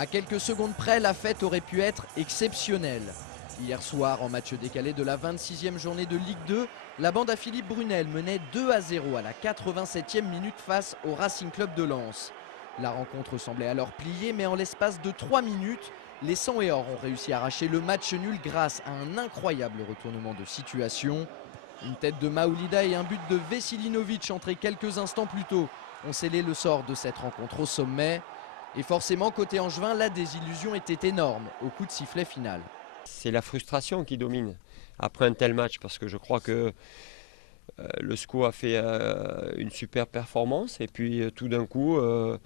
À quelques secondes près, la fête aurait pu être exceptionnelle. Hier soir, en match décalé de la 26e journée de Ligue 2, la bande à Philippe Brunel menait 2-0 à la 87e minute face au Racing Club de Lens. La rencontre semblait alors pliée, mais en l'espace de 3 minutes, les 100 et or ont réussi à arracher le match nul grâce à un incroyable retournement de situation. Une tête de Maoulida et un but de Veselinovic entré quelques instants plus tôt ont scellé le sort de cette rencontre au sommet. Et forcément, côté angevin, la désillusion était énorme au coup de sifflet final. C'est la frustration qui domine après un tel match, parce que je crois que le SCO a fait une super performance et puis tout d'un coup, on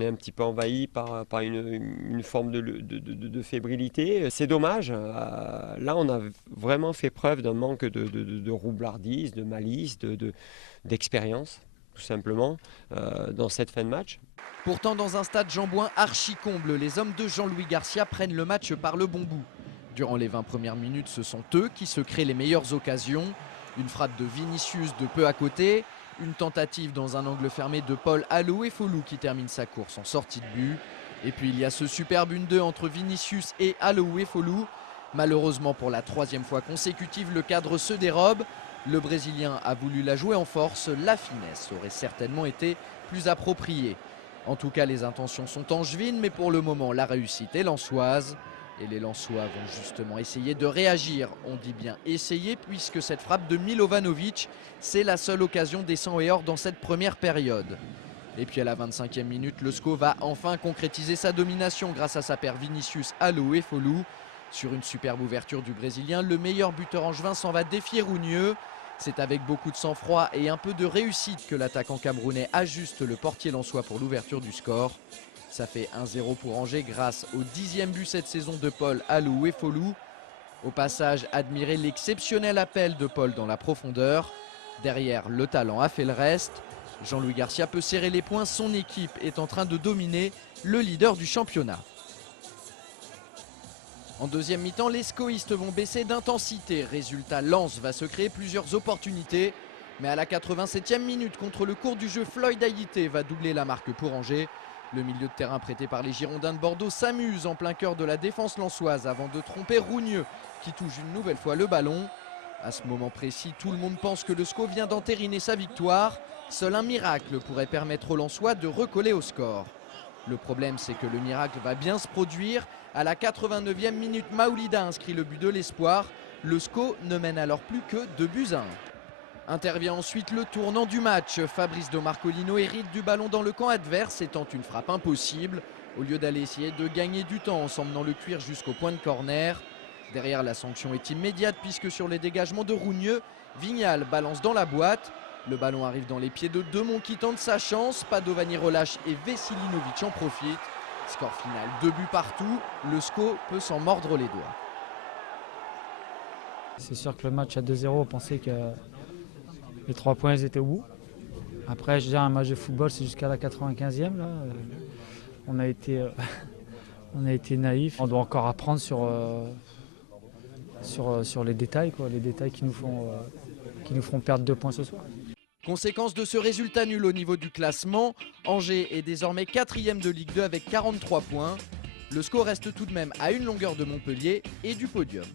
est un petit peu envahi par une forme de fébrilité. C'est dommage. Là, on a vraiment fait preuve d'un manque de roublardise, de malice, d'expérience, tout simplement, dans cette fin de match. Pourtant, dans un stade Jean-Bouin archi-comble, les hommes de Jean-Louis Garcia prennent le match par le bon bout. Durant les 20 premières minutes, ce sont eux qui se créent les meilleures occasions. Une frappe de Vinicius de peu à côté, une tentative dans un angle fermé de Paul Alooué-Folou qui termine sa course en sortie de but. Et puis il y a ce superbe 1-2 entre Vinicius et Alooué-Folou. Malheureusement, pour la 3e fois consécutive, le cadre se dérobe. Le Brésilien a voulu la jouer en force, la finesse aurait certainement été plus appropriée. En tout cas, les intentions sont angevines, mais pour le moment, la réussite est lensoise. Et les Lensois vont justement essayer de réagir. On dit bien essayer, puisque cette frappe de Milovanovic, c'est la seule occasion des 100 et or dans cette première période. Et puis à la 25e minute, le SCO va enfin concrétiser sa domination grâce à sa paire Vinicius Alooué-Folou. Sur une superbe ouverture du Brésilien, le meilleur buteur angevin s'en va défier Rougneux. C'est avec beaucoup de sang-froid et un peu de réussite que l'attaquant camerounais ajuste le portier lensois pour l'ouverture du score. Ça fait 1-0 pour Angers grâce au 10e but cette saison de Paul Alooué-Folou. Au passage, admirez l'exceptionnel appel de Paul dans la profondeur. Derrière, le talent a fait le reste. Jean-Louis Garcia peut serrer les poings, son équipe est en train de dominer le leader du championnat. En deuxième mi-temps, les scoïstes vont baisser d'intensité. Résultat, Lens va se créer plusieurs opportunités. Mais à la 87e minute, contre le cours du jeu, Floyd Ayité va doubler la marque pour Angers. Le milieu de terrain prêté par les Girondins de Bordeaux s'amuse en plein cœur de la défense lensoise avant de tromper Rougneux qui touche une nouvelle fois le ballon. À ce moment précis, tout le monde pense que le SCO vient d'entériner sa victoire. Seul un miracle pourrait permettre aux Lensois de recoller au score. Le problème, c'est que le miracle va bien se produire. À la 89e minute, Maoulida inscrit le but de l'espoir. Le SCO ne mène alors plus que 2-1. Intervient ensuite le tournant du match. Fabrice De Marcolino hérite du ballon dans le camp adverse et tente une frappe impossible. Au lieu d'aller essayer de gagner du temps en s'emmenant le cuir jusqu'au point de corner. Derrière, la sanction est immédiate puisque sur les dégagements de Rougneux, Vignal balance dans la boîte. Le ballon arrive dans les pieds de Demont qui tente sa chance. Padovani relâche et Veselinovic en profite. Score final, 2 buts partout. Le SCO peut s'en mordre les doigts. C'est sûr que le match à 2-0, on pensait que les 3 points ils étaient au bout. Après, je dirais, un match de football, c'est jusqu'à la 95e. Là. On a été naïfs. On doit encore apprendre sur les détails, quoi, les détails qui nous feront perdre 2 points ce soir. Conséquence de ce résultat nul au niveau du classement, Angers est désormais 4e de Ligue 2 avec 43 points. Le SCO reste tout de même à une longueur de Montpellier et du podium.